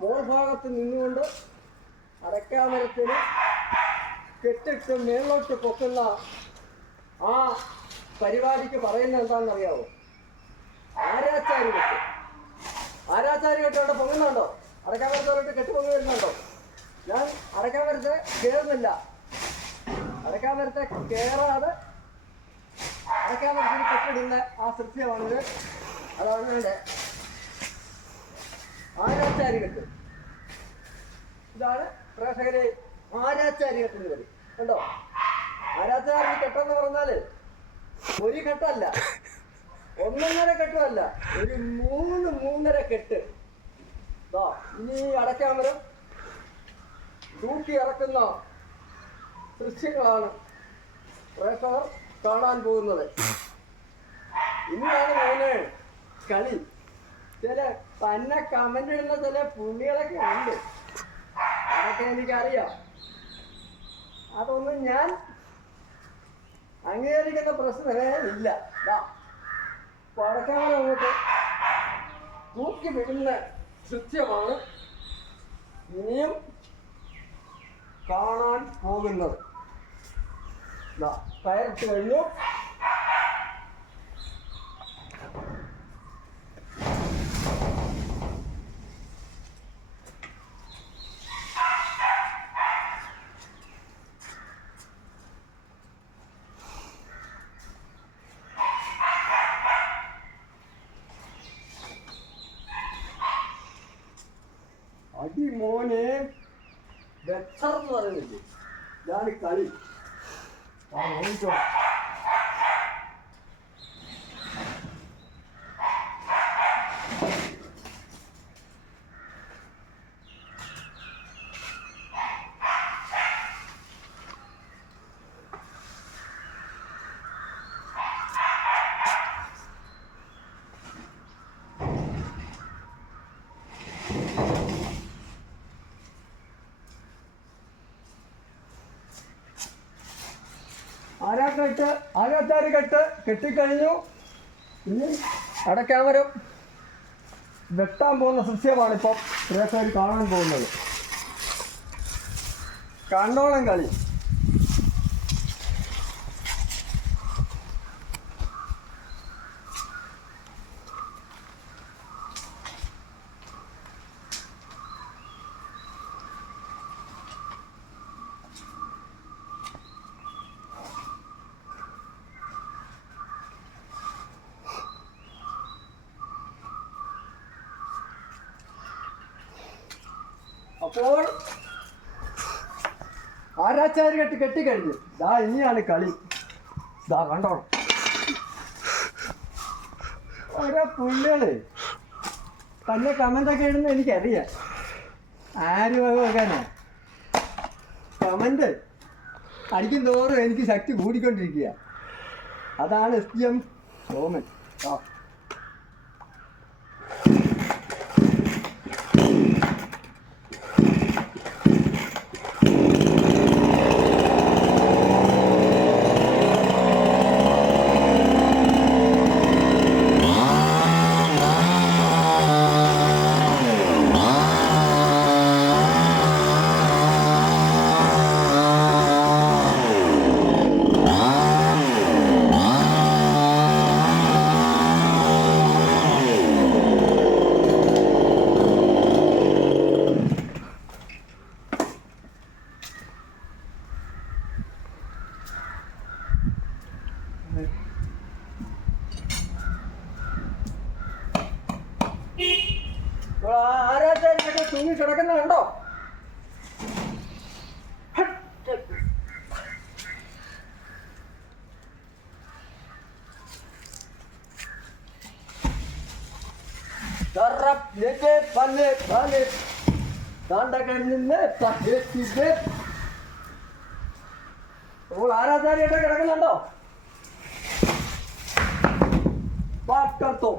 മോൾഭാഗത്ത് നിന്നുകൊണ്ട് അരക്കാമരത്തിന് കെട്ടിട്ട് മേളോട്ട് പൊക്കുന്ന ആ പരിപാടിക്ക് പറയുന്നത് എന്താണെന്നറിയാവോ? ആരാച്ചാരി കെട്ട് ആരാച്ചാരി കെട്ട് അവിടെ പൊങ്ങുന്നുണ്ടോ? അരക്കാമരത്തോട്ട് കെട്ട് പൊങ്ങി വരുന്നുണ്ടോ? ഞാൻ അരക്കാമരത്തെ കയറുന്നില്ല അരക്കാമരത്തെ കയറാതെ അരക്കാമരത്തിന് കെട്ടിടുന്ന ആ സൃശ്യമാണിത് അതാണ് ആരാച്ചാരി ഇതാണ് പ്രേക്ഷകരെ ആരാച്ചാരി കെട്ട് എന്ന് പറയും. കണ്ടോ? എന്ന് കെട്ടെന്ന് പറഞ്ഞാൽ ഒരു കെട്ടല്ല. ഒന്നൊന്നര കെട്ടല്ല ഒരു മൂന്ന് മൂന്നര കെട്ട്. ഇനി അടയ്ക്കാൻ വരും. തൂക്കി ഇറക്കുന്ന ദൃശ്യങ്ങളാണ് പ്രേക്ഷകർ കാണാൻ പോകുന്നത്. ഇന്നാണ് മോനെ കളി. ചില തന്നെ കമന്റ് ഇടുന്ന ചില പുള്ളികളൊക്കെ ഉണ്ട്. അതൊക്കെ എനിക്കറിയാം. അതൊന്നും ഞാൻ അംഗീകരിക്കുന്ന പ്രശ്നമേ ഇല്ല. ദാ, പടക്കാമൻ അങ്ങോട്ട് തൂക്കി വിടുന്ന ദൃശ്യമാണ് ഇനിയും കാണാൻ പോകുന്നത്. കയറിട്ട് കഴിഞ്ഞു മോനെ വെച്ചർ എന്ന് പറയുന്നില്ലേ? ഇതാണ് കളി. ആ നോക്കിക്കോ ആരാക്കെട്ട് ആരാച്ചാരി കെട്ട് കെട്ടിക്കഴിഞ്ഞു. ഇനി അടക്കാമരം വെട്ടാൻ പോകുന്ന സസ്യമാണ് ഇപ്പം പ്രേക്ഷകർ കാണാൻ പോകുന്നത്. കണ്ടോളം കളി. അപ്പോൾ ആരാച്ചാരി കെട്ടി കെട്ടി കെട്ടിക്കഴിഞ്ഞു. ദാ ഇനിയാണ് കളി. ദാ കണ്ടോണം ഓരോ പുല്ലുകൾ. തന്നെ കമന്റൊക്കെ ഇടുന്ന എനിക്കറിയാം. ആര് വക കമന്റ് അടിക്കും തോറും എനിക്ക് ശക്തി കൂടിക്കൊണ്ടിരിക്കുക അതാണ് എസ് ടി എം സോമൻ. ആ. ആരാച്ചാരിക്കൊക്കെ തൂങ്ങി കിടക്കുന്ന കണ്ടോ leke pale pale ദാണ്ടകണ്ണിന്ന് തകർത്തിത് അപ്പോൾ ആരാചാരിയായിട്ട് കിടക്കുന്നുണ്ടോ? പാട്ടത്തോ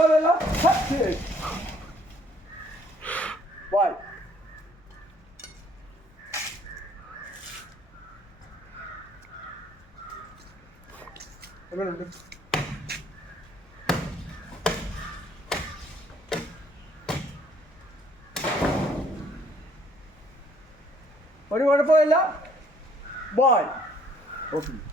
Amarillo Captured. Right. Come on, ഒരു കുഴപ്പമില്ല ബോൾ Okay.